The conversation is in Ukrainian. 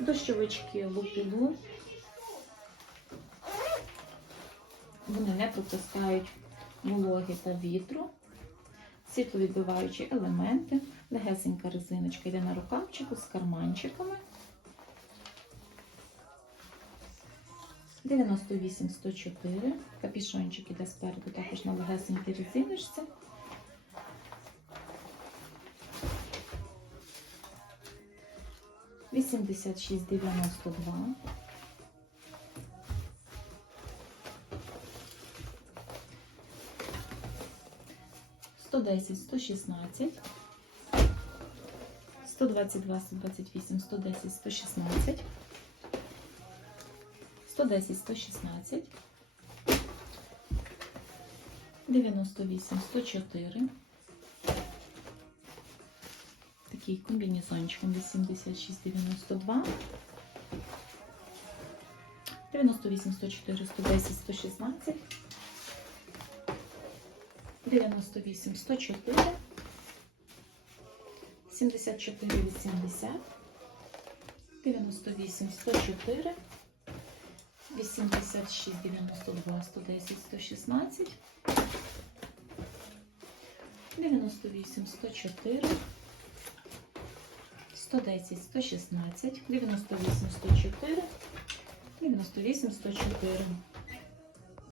Дощовички лупілу. Вони не пропускають вологи та вітру. Світловідбиваючі елементи. Легесенька резиночка йде на рукавчику з карманчиками. 98 104. Капішончик іде спереду також на легесенькій резиночці. Вісімдесят шість дев'яносто два. Сто десять, сто шістнадцять. Сто двадцять два, сто двадцять вісім, сто десять, сто шістнадцять. 110, 116, 98, 104. Такий комбінезончиком 86, 92. 98, 104, 110, 116. 98, 104. 74, 80. 98, 104. 86, 92, 110, 116, 98, 104, 110, 116, 98, 104, 98, 104.